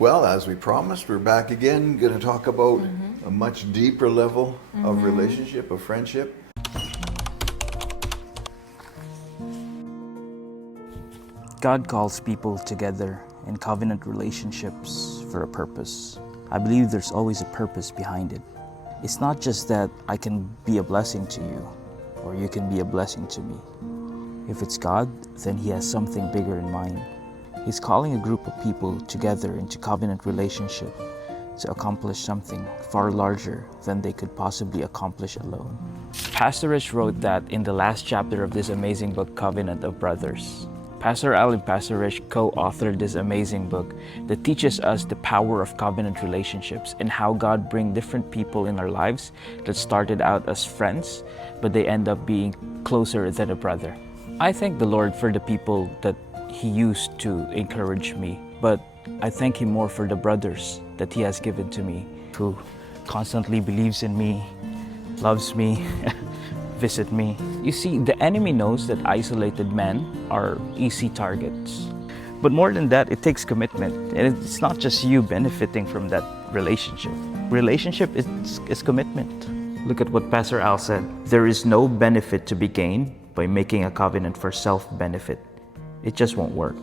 Well, as we promised, we're back again, going to talk about a much deeper level of relationship, of friendship. God calls people together in covenant relationships for a purpose. I believe there's always a purpose behind it. It's not just that I can be a blessing to you or you can be a blessing to me. If it's God, then He has something bigger in mind. He's calling a group of people together into covenant relationship to accomplish something far larger than they could possibly accomplish alone. Pastor Rich wrote that in the last chapter of this amazing book, Covenant of Brothers. Pastor Al and Pastor Rich co-authored this amazing book that teaches us the power of covenant relationships and how God brings different people in our lives that started out as friends, but they end up being closer than a brother. I thank the Lord for the people that He used to encourage me, but I thank Him more for the brothers that He has given to me, who constantly believes in me, loves me, visit me. You see, the enemy knows that isolated men are easy targets. But more than that, it takes commitment. And it's not just you benefiting from that relationship. Relationship is commitment. Look at what Pastor Al said. There is no benefit to be gained by making a covenant for self-benefit. It just won't work.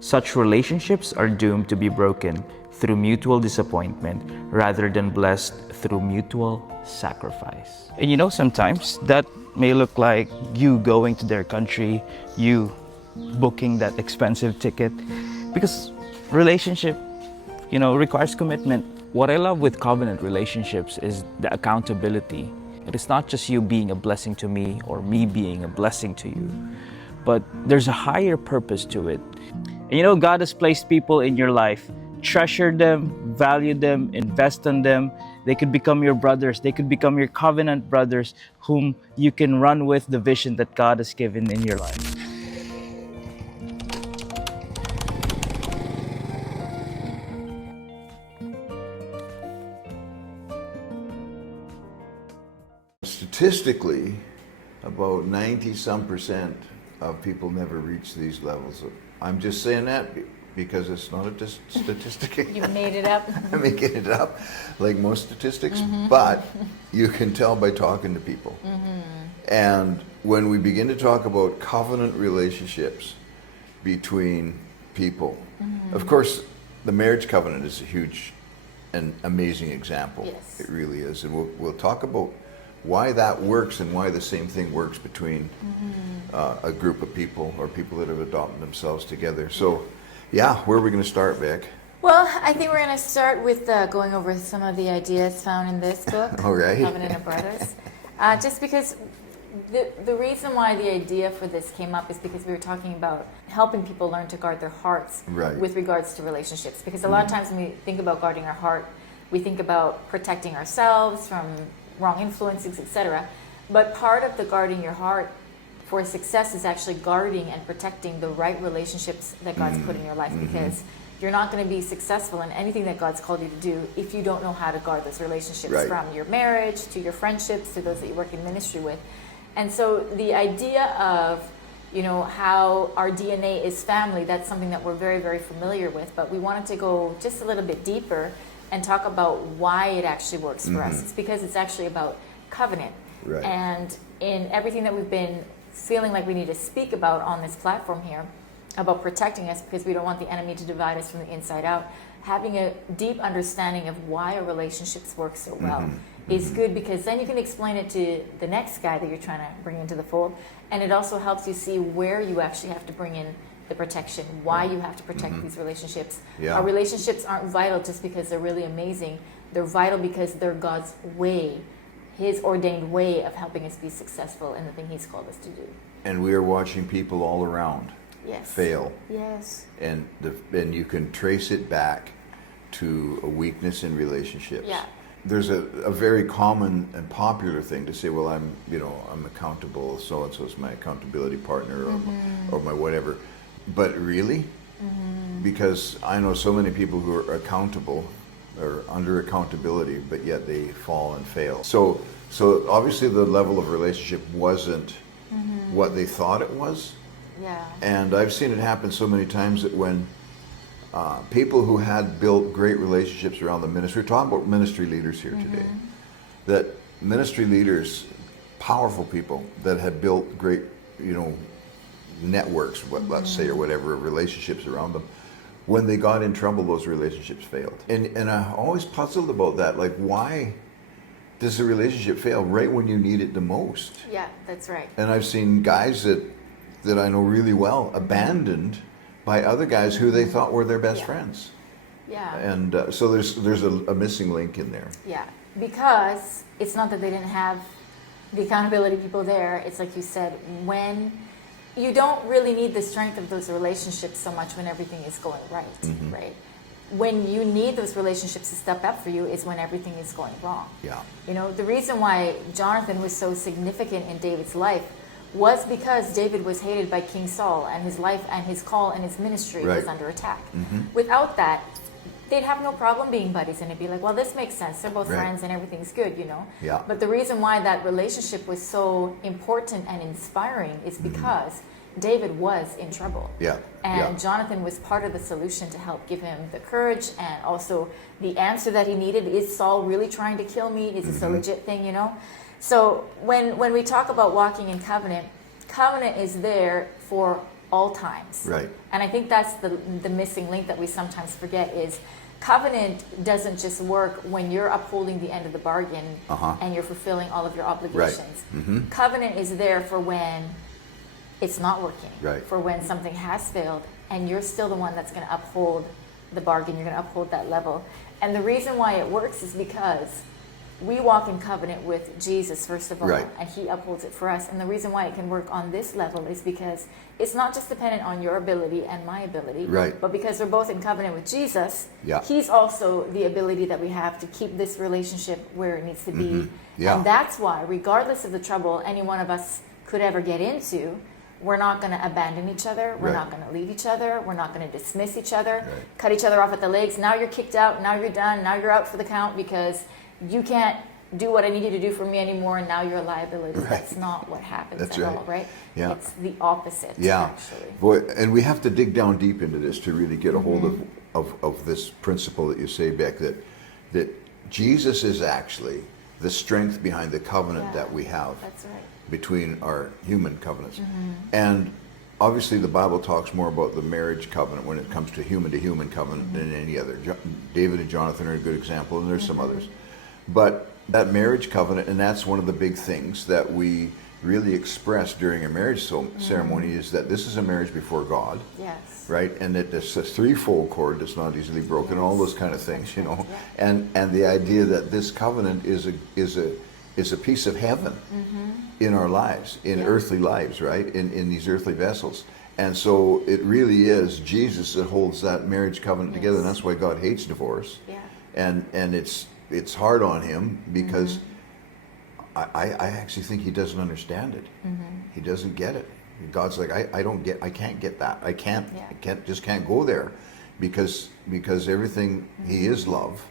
Such relationships are doomed to be broken through mutual disappointment rather than blessed through mutual sacrifice. And you know, sometimes that may look like you going to their country, you booking that expensive ticket, because relationship, requires commitment. What I love with covenant relationships is the accountability. It is not just you being a blessing to me or me being a blessing to you, but there's a higher purpose to it. And God has placed people in your life. Treasure them, value them, invest in them. They could become your brothers. They could become your covenant brothers whom you can run with the vision that God has given in your life. Statistically, about 90-some% of people never reach these levels. I'm just saying that because it's not a statistic. You made it up. I'm making it up, like most statistics, but you can tell by talking to people. And when we begin to talk about covenant relationships between people, of course, the marriage covenant is a huge and amazing example. Yes. It really is. And we'll talk about why that works and why the same thing works between a group of people or people that have adopted themselves together. So, yeah, where are we going to start, Vic? Well, I think we're going to start with going over some of the ideas found in this book, All right. Covenant of Brothers. Just because the reason why the idea for this came up is because we were talking about helping people learn to guard their hearts with regards to relationships. Because a lot of times when we think about guarding our heart, we think about protecting ourselves from wrong influences, etc. But part of the guarding your heart for success is actually guarding and protecting the right relationships that God's put in your life, because you're not going to be successful in anything that God's called you to do if you don't know how to guard those relationships, from your marriage to your friendships to those that you work in ministry with. And so the idea of how our DNA is family, that's something that we're very, very familiar with, but we wanted to go just a little bit deeper and talk about why it actually works for us. It's because it's actually about covenant. Right. And in everything that we've been feeling like we need to speak about on this platform here, about protecting us because we don't want the enemy to divide us from the inside out, having a deep understanding of why our relationships work so well is good, because then you can explain it to the next guy that you're trying to bring into the fold, and it also helps you see where you actually have to bring in the protection, why you have to protect these relationships. Our relationships aren't vital just because they're really amazing. They're vital because they're God's way, His ordained way of helping us be successful in the thing He's called us to do. And we are watching people all around fail. Yes. And you can trace it back to a weakness in relationships. Yeah. There's a very common and popular thing to say, well, I'm accountable, so-and-so is my accountability partner or my whatever. But really? Because I know so many people who are accountable or under accountability, but yet they fall and fail. So obviously the level of relationship wasn't what they thought it was. Yeah. And I've seen it happen so many times that when people who had built great relationships around the ministry. We're talking about ministry leaders here today. That ministry leaders, powerful people that had built great, networks, let's say, or whatever, relationships around them. When they got in trouble, those relationships failed. And I'm always puzzled about that. Like, why does a relationship fail right when you need it the most? Yeah, that's right. And I've seen guys that I know really well abandoned by other guys who they thought were their best friends. Yeah. And so there's a missing link in there. Yeah, because it's not that they didn't have the accountability people there. It's like you said, when you don't really need the strength of those relationships so much when everything is going right, right? When you need those relationships to step up for you is when everything is going wrong. Yeah. The reason why Jonathan was so significant in David's life was because David was hated by King Saul, and his life and his call and his ministry was under attack. Without that, they'd have no problem being buddies, and it'd be like, well, this makes sense. They're both friends and everything's good, Yeah. But the reason why that relationship was so important and inspiring is because David was in trouble. Yeah. And Jonathan was part of the solution to help give him the courage and also the answer that he needed. Is Saul really trying to kill me? Is this a legit thing, So when we talk about walking in covenant, covenant is there for all times. Right. And I think that's the missing link that we sometimes forget is covenant doesn't just work when you're upholding the end of the bargain and you're fulfilling all of your obligations. Right. Covenant is there for when it's not working, Right. for when something has failed, and you're still the one that's going to uphold the bargain, you're going to uphold that level. And the reason why it works is because we walk in covenant with Jesus, first of all, Right. and he upholds it for us. And the reason why it can work on this level is because it's not just dependent on your ability and my ability, Right. but because we're both in covenant with Jesus, Yeah. he's also the ability that we have to keep this relationship where it needs to be. Yeah. And that's why, regardless of the trouble any one of us could ever get into, we're not going to abandon each other. We're Right. not going to leave each other. We're not going to dismiss each other, Right. cut each other off at the legs. Now you're kicked out. Now you're done. Now you're out for the count because you can't do what I need you to do for me anymore, and now you're a liability. Right. That's not what happens That's at right. all, right? Yeah. It's the opposite, Yeah. actually. Boy, and we have to dig down deep into this to really get a hold of this principle that you say, Beck, that Jesus is actually the strength behind the covenant Yeah. that we have That's right. between our human covenants. And obviously the Bible talks more about the marriage covenant when it comes to human covenant than any other. David and Jonathan are a good example, and there's some others. But that marriage covenant, and that's one of the big things that we really express during a marriage ceremony, is that this is a marriage before God, Yes. right? And that it's a threefold cord that's not easily broken, all those kind of things, That's right, And the idea that this covenant is a piece of heaven in our lives, in earthly lives, right? In these earthly vessels. And so it really is Jesus that holds that marriage covenant together, and that's why God hates divorce. Yeah. And it's hard on him because I actually think he doesn't understand it. He doesn't get it. God's like, I can't get that. I can't go there because everything, he is love,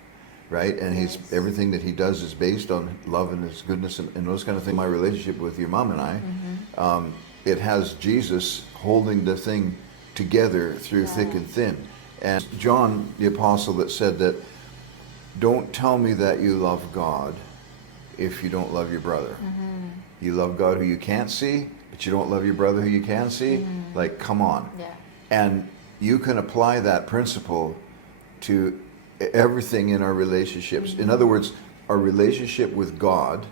right? And everything that he does is based on love and his goodness and those kind of things. My relationship with your mom and I, it has Jesus holding the thing together through thick and thin. And John, the apostle, that said that, don't tell me that you love God if you don't love your brother. You love God who you can't see, but you don't love your brother who you can see. Like, come on. Yeah. And you can apply that principle to everything in our relationships. In other words, our relationship with God,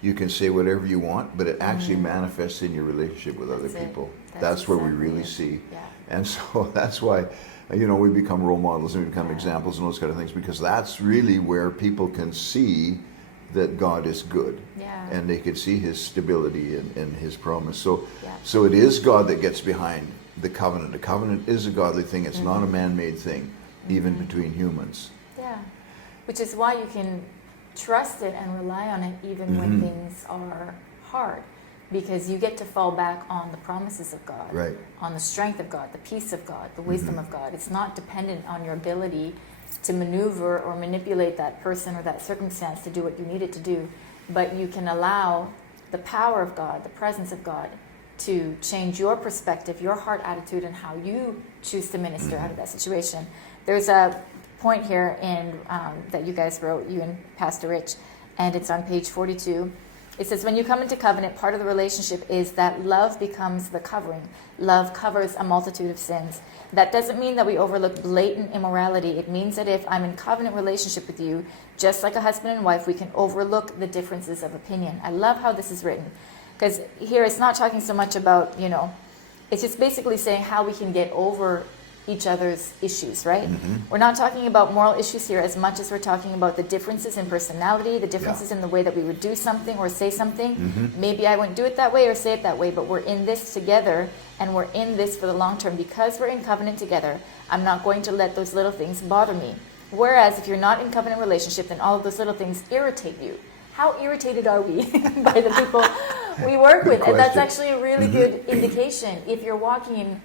you can say whatever you want, but it actually manifests in your relationship with other That's it. people. That's That's where we exactly really it. see. Yeah. And so that's why, we become role models and we become examples and those kind of things, because that's really where people can see that God is good. Yeah. And they can see his stability and his promise. So, Yeah. so it is God that gets behind the covenant. The covenant is a godly thing. It's not a man-made thing, even between humans. Yeah, which is why you can trust it and rely on it even when things are hard, because you get to fall back on the promises of God, Right. on the strength of God, the peace of God, the wisdom of God. It's not dependent on your ability to maneuver or manipulate that person or that circumstance to do what you need it to do, but you can allow the power of God, the presence of God, to change your perspective, your heart attitude, and how you choose to minister out of that situation. There's a point here in that you guys wrote, you and Pastor Rich, and it's on page 42. It says, when you come into covenant, part of the relationship is that love becomes the covering. Love covers a multitude of sins. That doesn't mean that we overlook blatant immorality. It means that if I'm in covenant relationship with you, just like a husband and wife, we can overlook the differences of opinion. I love how this is written. Because here it's not talking so much about, it's just basically saying how we can get over each other's issues, right? We're not talking about moral issues here as much as we're talking about the differences in personality, the differences in the way that we would do something or say something. Maybe I wouldn't do it that way or say it that way, but we're in this together, and we're in this for the long term. Because we're in covenant together, I'm not going to let those little things bother me. Whereas if you're not in covenant relationship, then all of those little things irritate you. How irritated are we by the people we work with? And that's actually a really good indication. If you're walking in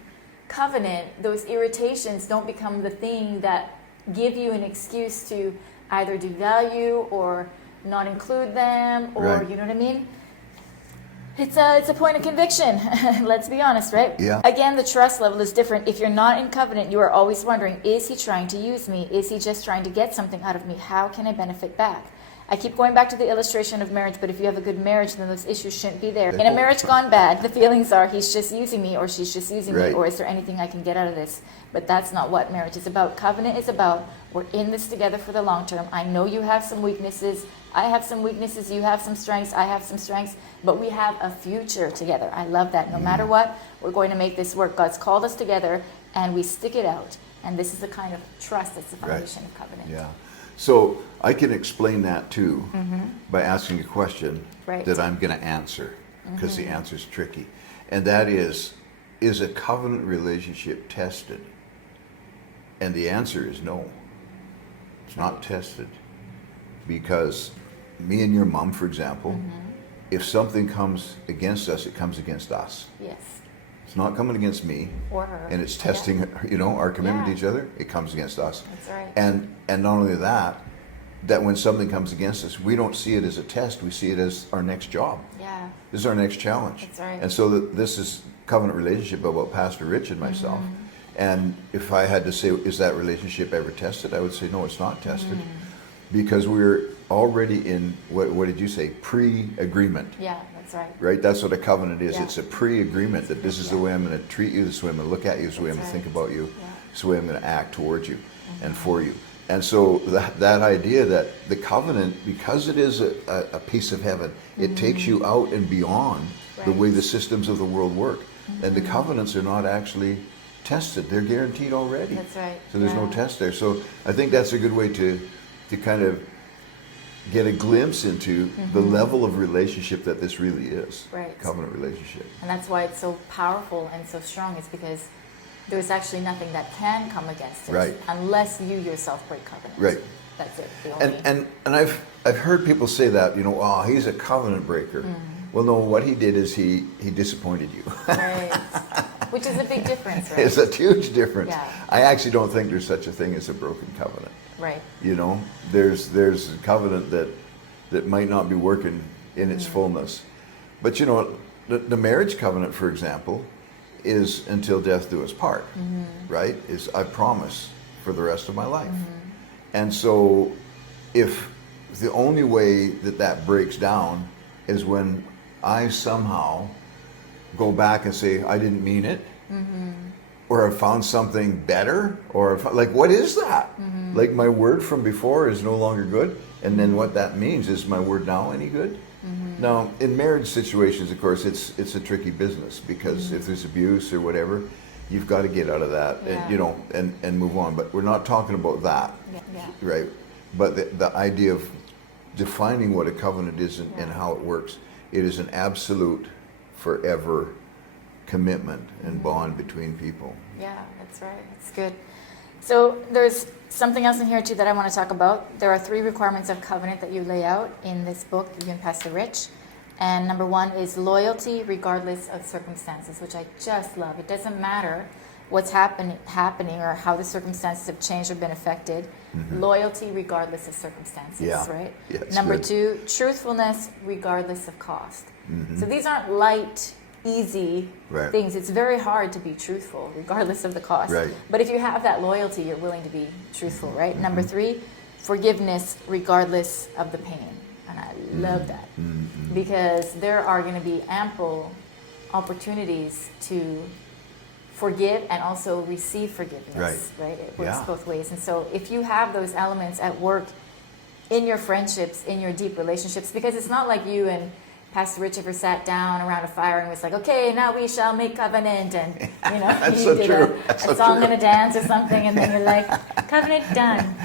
covenant, those irritations don't become the thing that give you an excuse to either devalue or not include them, or you know what I mean? It's a point of conviction. Let's be honest, right? Yeah. Again, the trust level is different. If you're not in covenant, you are always wondering, is he trying to use me? Is he just trying to get something out of me? How can I benefit back? I keep going back to the illustration of marriage, but if you have a good marriage, then those issues shouldn't be there. In a marriage gone bad, the feelings are, he's just using me, or she's just using me, or is there anything I can get out of this? But that's not what marriage is about. Covenant is about, we're in this together for the long term. I know you have some weaknesses. I have some weaknesses. You have some strengths. I have some strengths. But we have a future together. I love that. No matter what, we're going to make this work. God's called us together, and we stick it out. And this is the kind of trust that's the foundation of covenant. Yeah. So I can explain that too by asking a question that I'm going to answer, because the answer is tricky. And that is a covenant relationship tested? And the answer is no. It's not tested. Because me and your mom, for example, if something comes against us, it comes against us. Yes. It's not coming against me. Or her. And it's testing, our commitment to each other. It comes against us. That's right. And not only that when something comes against us, we don't see it as a test. We see it as our next job. Yeah. This is our next challenge. That's right. And so this is covenant relationship about Pastor Rich and myself. And if I had to say, is that relationship ever tested? I would say, no, it's not tested. Because we're already in, what did you say, pre-agreement. Yeah, that's right. Right? That's what a covenant is. Yeah. It's a pre-agreement that this is the way I'm going to treat you, this is the way I'm going to look at you, this is the way I'm going to think about you, this is the way I'm going to act towards you and for you. And so that idea that the covenant, because it is a piece of heaven, it takes you out and beyond the way the systems of the world work. And the covenants are not actually tested. They're guaranteed already. That's right. So there's no test there. So I think that's a good way to kind of get a glimpse into the level of relationship that this really is. Right. Covenant relationship. And that's why it's so powerful and so strong, is because there's actually nothing that can come against it unless you yourself break covenant. Right. That's it. The only And I've heard people say that, oh, he's a covenant breaker. Well, no, what he did is he disappointed you. Right. Which is a big difference, right? It's a huge difference. Yeah. I actually don't think there's such a thing as a broken covenant. Right. There's a covenant that might not be working in its fullness. But the marriage covenant, for example, is until death do us part, right? Is I promise for the rest of my life. And so if the only way that breaks down is when I somehow go back and say, I didn't mean it, or I found something better, or what is that? Like my word from before is no longer good, and then what that means is my word now any good? Now, in marriage situations, of course, it's a tricky business, because if there's abuse or whatever, you've got to get out of that, and move on. But we're not talking about that, right? But the idea of defining what a covenant is and how it works, it is an absolute, forever commitment and bond between people. Yeah, that's right. That's good. So there's something else in here too that I want to talk about. There are 3 requirements of covenant that you lay out in this book, you and Pastor Rich. And number 1 is loyalty regardless of circumstances, which I just love. It doesn't matter what's happening or how the circumstances have changed or been affected. Loyalty regardless of circumstances, right? Yeah, number good. 2, truthfulness regardless of cost. So these aren't light, easy Right. things. It's very hard to be truthful, regardless of the cost. Right. But if you have that loyalty, you're willing to be truthful, right? Number 3, forgiveness regardless of the pain. And I love that because there are going to be ample opportunities to forgive and also receive forgiveness, right? It works both ways. And so if you have those elements at work in your friendships, in your deep relationships, because it's not like you and Pastor Rich ever sat down around a fire and was like, okay, now we shall make covenant, and you know, That's you so did true. a song and a dance or something, and then you're like, covenant done.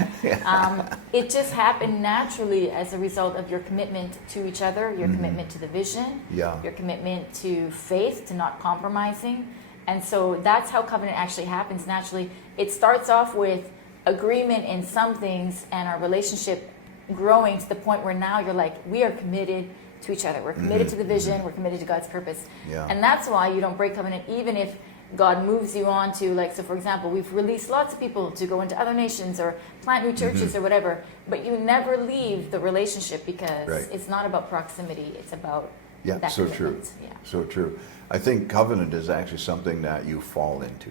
It just happened naturally as a result of your commitment to each other, your commitment to the vision, your commitment to faith, to not compromising. And so that's how covenant actually happens naturally. It starts off with agreement in some things and our relationship growing to the point where now you're like, we are committed to each other. We're committed to the vision. We're committed to God's purpose. And that's why you don't break covenant even if God moves you on to, like, so for example, we've released lots of people to go into other nations or plant new churches or whatever, but you never leave the relationship because it's not about proximity. It's about that so commitment. true. So true. I think covenant is actually something that you fall into.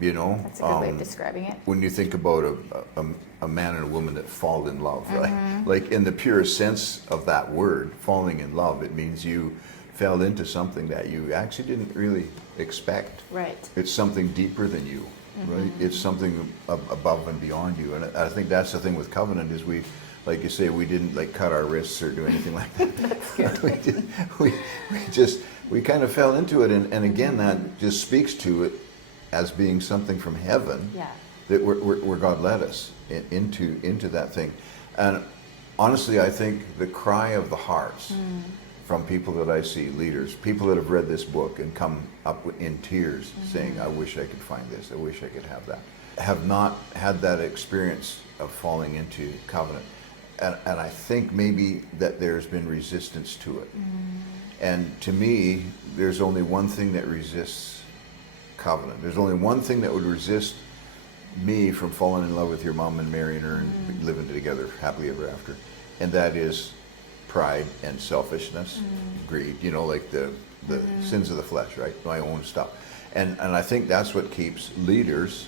You know, That's a good way of describing it. when you think about a man and a woman that fall in love, right? Like in the purest sense of that word, falling in love, it means you fell into something that you actually didn't really expect. Right. It's something deeper than you, right? It's something above and beyond you. And I think that's the thing with covenant is we, like you say, we didn't like cut our wrists or do anything like that. we kind of fell into it. And again, that just speaks to it as being something from heaven that where God led us into that thing. And honestly, I think the cry of the hearts from people that I see, leaders, people that have read this book and come up in tears saying, I wish I could find this, I wish I could have that, have not had that experience of falling into covenant. And I think maybe that there's been resistance to it. And to me, there's only one thing that resists covenant. There's only one thing that would resist me from falling in love with your mom and marrying her and living together happily ever after. And that is pride and selfishness, greed, you know, like the sins of the flesh, right? My own stuff. And I think that's what keeps leaders,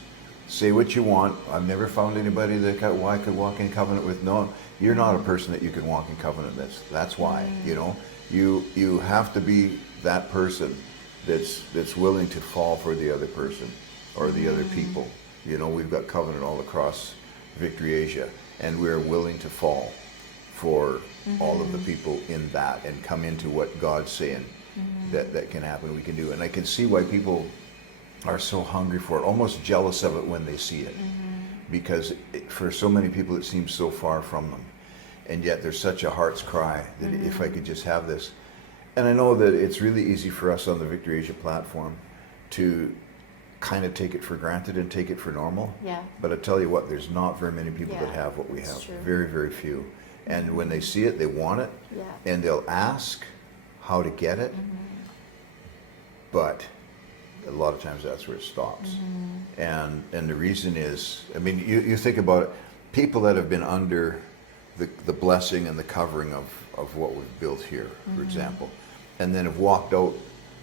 say what you want. I've never found anybody that I could walk in covenant with. No, you're not a person that you can walk in covenant with. That's why, you know, you have to be that person that's willing to fall for the other person or the other people. You know, we've got covenant all across Victory Asia, and we're willing to fall for all of the people in that and come into what God's saying that can happen, we can do. And I can see why people are so hungry for it, almost jealous of it when they see it. Because for so many people it seems so far from them. And yet there's such a heart's cry that if I could just have this. And I know that it's really easy for us on the Victory Asia platform to kind of take it for granted and take it for normal. Yeah. But I tell you what, there's not very many people that have what we have. True. Very, very few. And when they see it, they want it. Yeah. And they'll ask how to get it. But a lot of times that's where it stops. And the reason is, I mean, you think about it, people that have been under the blessing and the covering of what we've built here, for example, and then have walked out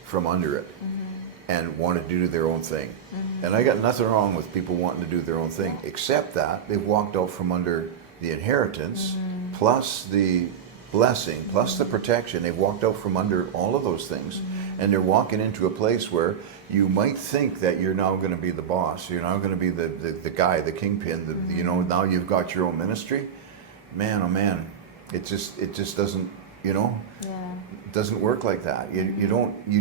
from under it and wanted to do their own thing. And I got nothing wrong with people wanting to do their own thing, except that they've walked out from under the inheritance, plus the blessing, plus the protection. They've walked out from under all of those things, and they're walking into a place where you might think that you're now going to be the boss, you're now going to be the guy, the kingpin, you know, now you've got your own ministry. Man, oh man, it just doesn't, you know, it doesn't work like that. You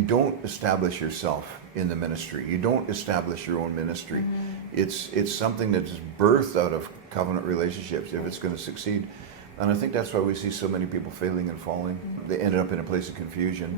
don't establish yourself in the ministry. You don't establish your own ministry. It's something that's birthed out of covenant relationships if it's going to succeed. And I think that's why we see so many people failing and falling. They ended up in a place of confusion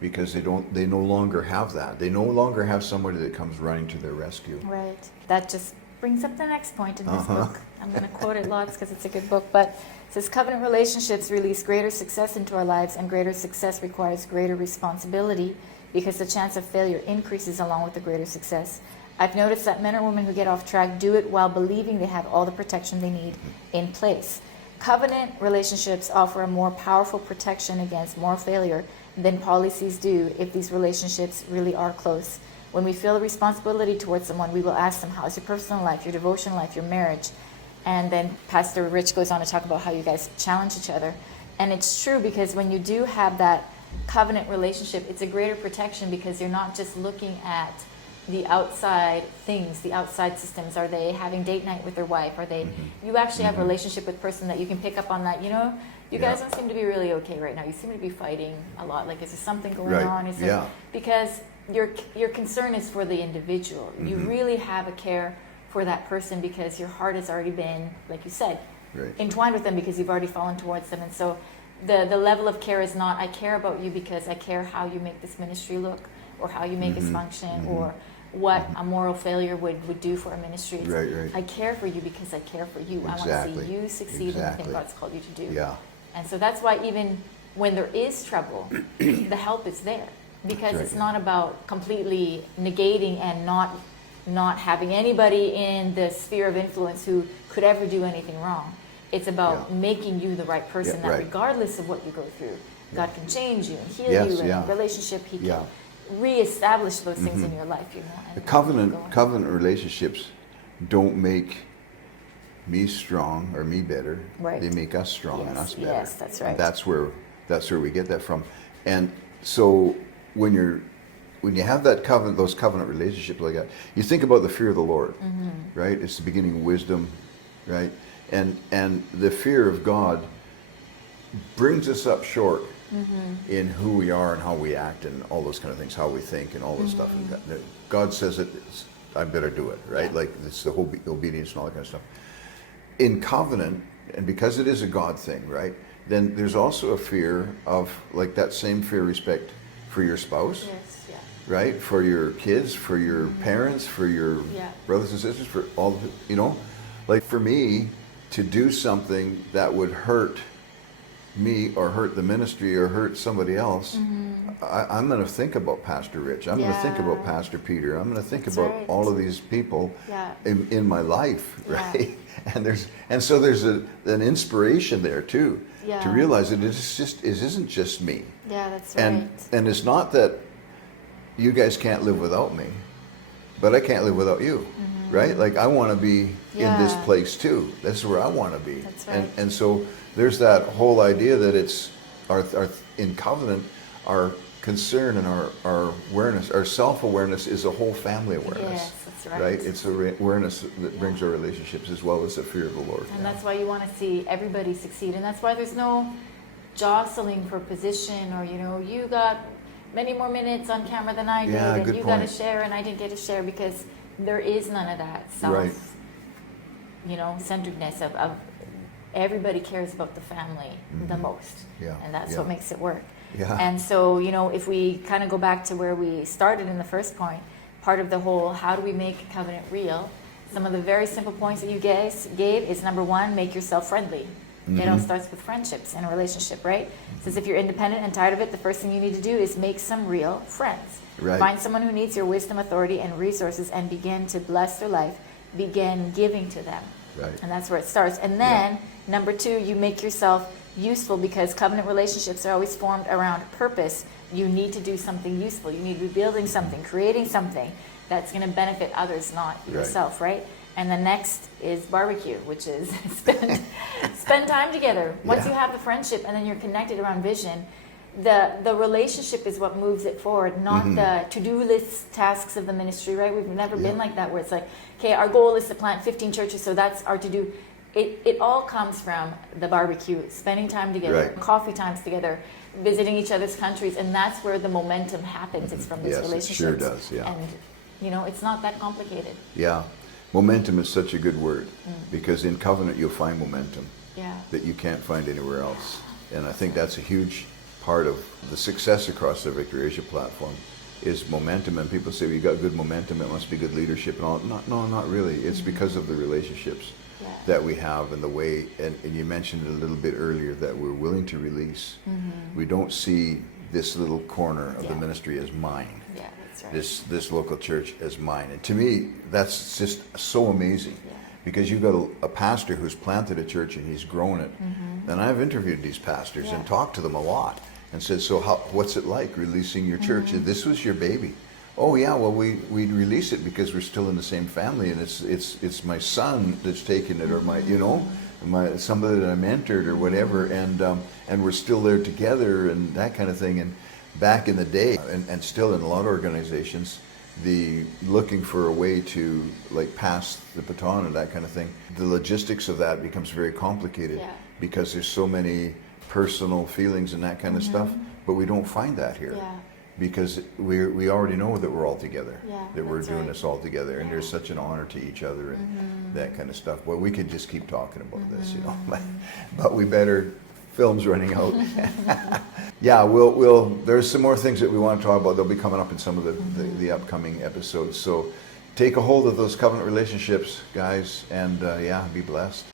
because they no longer have that. They no longer have somebody that comes running to their rescue. Right. That just brings up the next point in this book. I'm going to quote it lots because it's a good book, but it says covenant relationships release greater success into our lives, and greater success requires greater responsibility because the chance of failure increases along with the greater success. I've noticed that men or women who get off track do it while believing they have all the protection they need in place. Covenant relationships offer a more powerful protection against moral failure than policies do if these relationships really are close. When we feel a responsibility towards someone, we will ask them, how's your personal life, your devotional life, your marriage? And then Pastor Rich goes on to talk about how you guys challenge each other. And it's true, because when you do have that covenant relationship, it's a greater protection, because you're not just looking at the outside things, the outside systems. Are they having date night with their wife? Are they? You actually have a relationship with a person that you can pick up on that. You know, you guys don't seem to be really okay right now. You seem to be fighting a lot. Like, is there something going on? Is there, because your concern is for the individual. You really have a care for that person, because your heart has already been, like you said, entwined with them, because you've already fallen towards them. And so the level of care is not, I care about you because I care how you make this ministry look, or how you make it function, or what a moral failure would do for a ministry. I care for you because I care for you. I want to see you succeed in the thing God's called you to do. And so that's why even when there is trouble, the help is there, because it's not about completely negating and not having anybody in the sphere of influence who could ever do anything wrong. It's about making you the right person, that regardless of what you go through, God can change you and heal you, and in relationship He can reestablish those things in your life. You know, and the covenant relationships don't make me strong or me better. They make us strong and us better. Yes, that's right. And that's where we get that from. And so when you have those covenant relationships like that, you think about the fear of the Lord, right? It's the beginning of wisdom, right? And the fear of God brings us up short in who we are and how we act and all those kind of things, how we think and all this stuff. And God says it, I better do it, right? Like, it's the whole obedience and all that kind of stuff. In covenant, and because it is a God thing, right? Then there's also a fear of, like, that same fear, respect for your spouse, right? For your kids, for your parents, for your brothers and sisters, for all, you know, like, for me to do something that would hurt me or hurt the ministry or hurt somebody else, I'm going to think about Pastor Rich. I'm going to think about Pastor Peter. I'm going to think about all of these people in my life, right? And so there's an inspiration there too, to realize that it isn't just me. Yeah, that's right. And it's not that you guys can't live without me, but I can't live without you, right? Like, I want to be in this place too. That's where I want to be. That's right. And so there's that whole idea that it's our in covenant, our concern and our awareness, our self-awareness is a whole family awareness. Yes, that's right. Right? It's awareness that brings our relationships, as well as the fear of the Lord. And that's why you want to see everybody succeed. And that's why there's no jostling for position, or, you know, you got many more minutes on camera than I did, and you got to share and I didn't get to share, because there is none of that self, you know, centeredness of everybody cares about the family the most. And that's what makes it work. And so, you know, if we kind of go back to where we started in the first point, part of the whole, how do we make a covenant real? Some of the very simple points that you guys gave is, number one, make yourself friendly. It all starts with friendships and a relationship, right? It says if you're independent and tired of it, the first thing you need to do is make some real friends. Find someone who needs your wisdom, authority, and resources, and begin to bless their life. Begin giving to them. And that's where it starts. And then, number two, you make yourself useful, because covenant relationships are always formed around purpose. You need to do something useful. You need to be building something, creating something that's going to benefit others, not yourself, right? And the next is barbecue, which is spend time together. Once you have the friendship and then you're connected around vision, the relationship is what moves it forward, not the to-do list tasks of the ministry, right? We've never been like that, where it's like, okay, our goal is to plant 15 churches, so that's our to-do. It all comes from the barbecue, spending time together, coffee times together, visiting each other's countries, and that's where the momentum happens. It's from those relationships. It sure does, And, you know, it's not that complicated. Momentum is such a good word, because in covenant you'll find momentum that you can't find anywhere else. And I think that's a huge part of the success across the Victory Asia platform is momentum. And people say, well, you got good momentum, it must be good leadership and all. No, not really. It's because of the relationships that we have, and the way, and you mentioned it a little bit earlier, that we're willing to release. We don't see this little corner of the ministry as mine. That's right. This local church as mine. And to me, that's just so amazing, because you've got a pastor who's planted a church and he's grown it. And I've interviewed these pastors and talked to them a lot. and said, so what's it like releasing your church? This was your baby. Oh yeah, well we release it because we're still in the same family, and it's my son that's taken it, or my somebody that I mentored or whatever, and we're still there together and that kind of thing. And back in the day, and still in a lot of organizations, the looking for a way to like pass the baton and that kind of thing, the logistics of that becomes very complicated because there's so many personal feelings and that kind of stuff, but we don't find that here. Because we already know that we're all together, that we're doing this all together, and there's such an honor to each other and that kind of stuff. Well, we could just keep talking about this, but we better. Film's running out. Yeah, we'll. There's some more things that we want to talk about. They'll be coming up in some of the upcoming episodes. So take a hold of those covenant relationships, guys, and be blessed.